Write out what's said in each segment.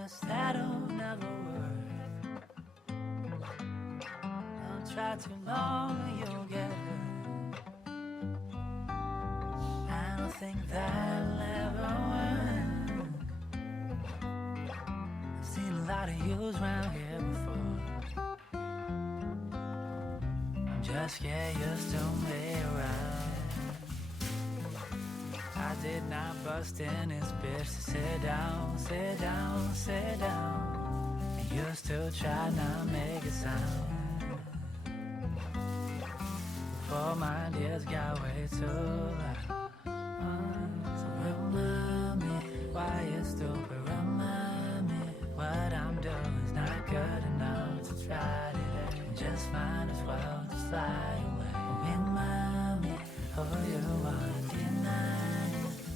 promise that'll never work. Don't try too long or you'll get hurt. I don't think that'll ever work. I've seen a lot of yous round here before. I'm just get used to me around. I did not bust in this bitch to sit down, sit down, sit down. And you still try not make it sound. Before my ideas got way too loud. So remind me why you're stupid. Remind me what I'm doing is not good enough to try today. Just might as well just fly away. Remind me who you are. Deny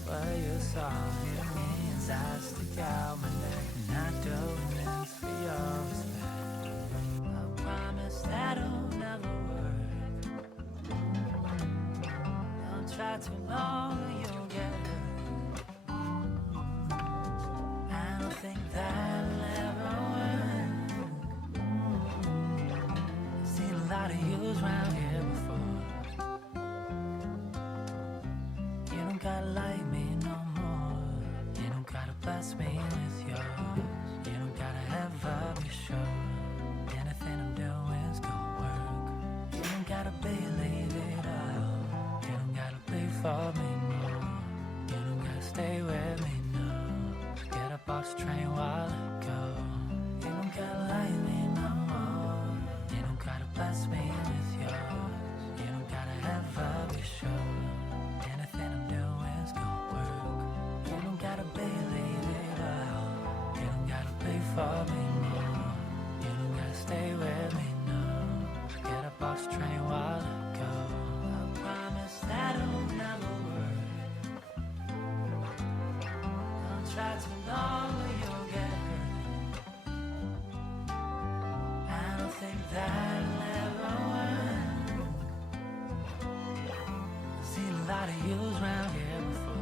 what you saw in me as I stick out my neck. Not doing this for your respect. I promise that'll never work. Don't try too long or you'll get hurt. I don't think that'll ever work. I've seen a lot of yous round here before. You don't gotta like me no more. You don't gotta bless me with yours. You don't gotta ever be sure anything I'm doing is gonna work. You don't gotta believe it all. You don't gotta play for me more. You don't gotta stay with me, no. Get up off the train while I go. You don't gotta like me no more. You don't gotta bless me with yours. You don't gotta ever be sure anything I'm doing is gonna work. You don't gotta believe it all. You don't gotta play for me more. You don't gotta stay with me, no. Get up off the train while I go. I promise that'll never work. Don't try too long or you'll get hurt. I don't think that'll ever work. I've seen a lot of yous round here before.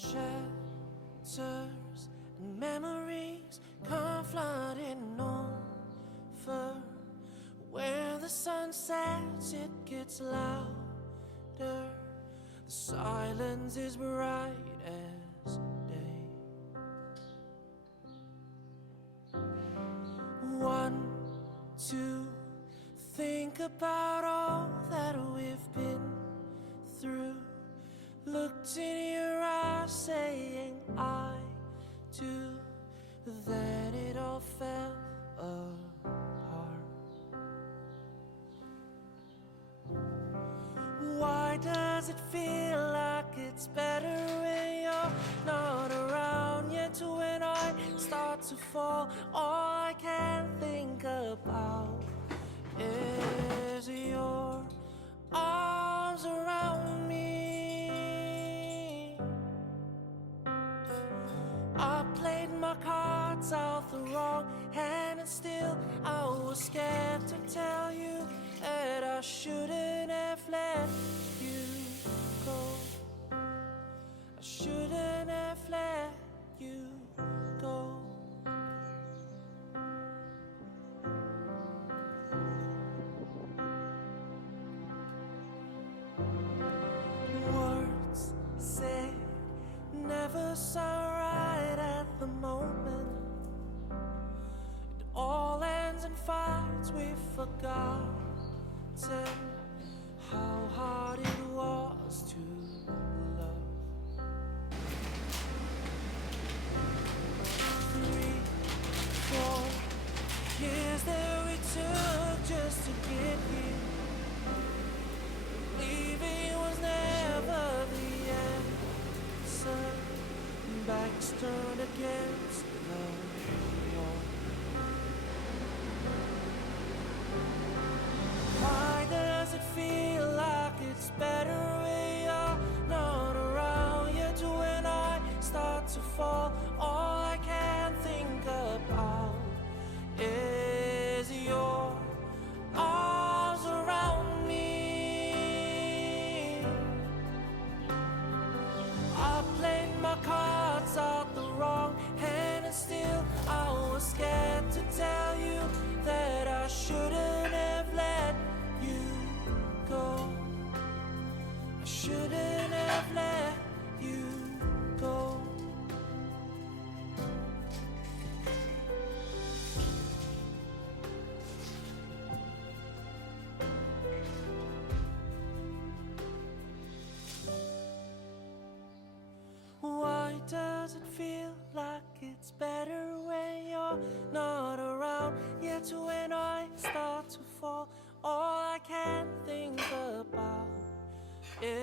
Chapters and memories come flooding over. Where the sun sets, it gets louder. The silence is bright as day. One, two, think about all that we've been through. Looked in your eyes saying I do. Then it all fell apart. Why does it feel like it's better when you're not around? Yet when I start to fall, all I can think about is your arms around me. I played my cards out the wrong hand, and still I was scared to tell you that I shouldn't have let you go. I shouldn't have let you go. Words said never sound right at the moment. It all ends in fights we've forgotten. How hard it was to love. 3, 4 years that we took just to get here. Leaving was never the answer. Backs turned against the wall. Why does it feel like it's better when you're not around? Yet when I start to fall, all I can think about is your arms around me. I played my cards out the wrong hand, and still I was scared to tell you that I shouldn't have let you go. I shouldn't have let you go. Why does it feel like it's better when you're not around? Yet when I start to fall, all I can think about is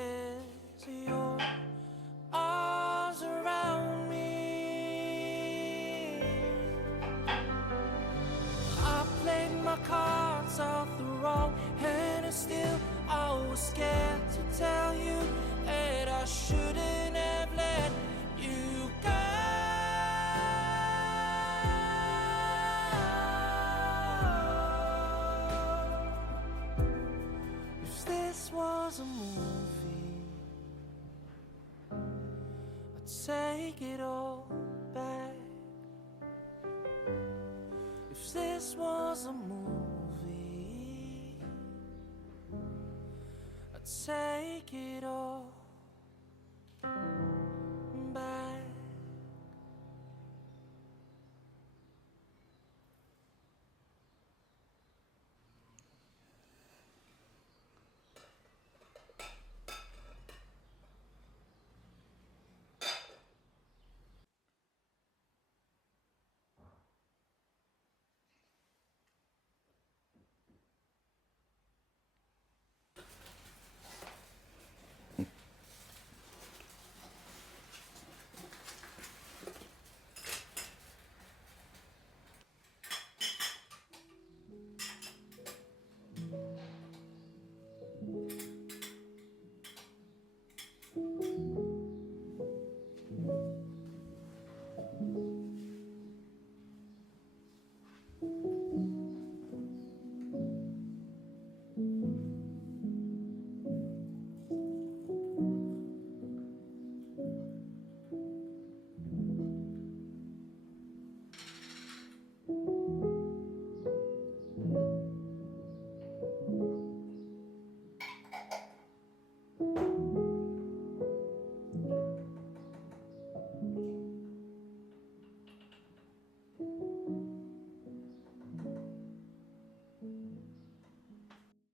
was scared to tell you that I shouldn't have let you go. If this was a movie, I'd take it all back. If this was a movie, I'd take it all